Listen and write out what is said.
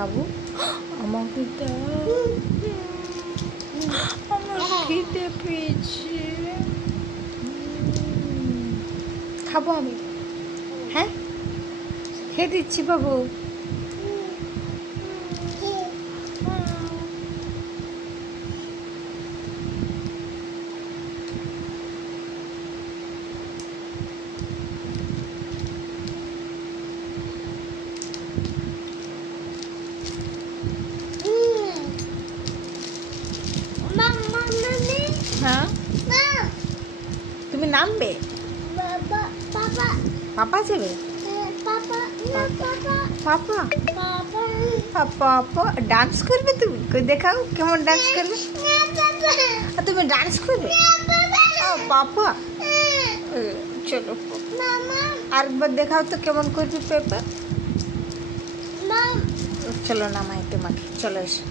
বাবু আমাকে দাও, আমার খিদে পেয়েছে, খাবো আমি। হ্যাঁ খেয়ে দিচ্ছি বাবু। হ্যাঁ তুমি নামবে? পাপা যাবে? পাপা পাপা ডান্স করবে তুমি? কই দেখাও কেমন ডান্স করবে। তুমি ডান্স করবে? পাপা চলো আরেকবার দেখাও তো কেমন করবে পেপা। চলো নামাই তোমাকে, চলো এসো।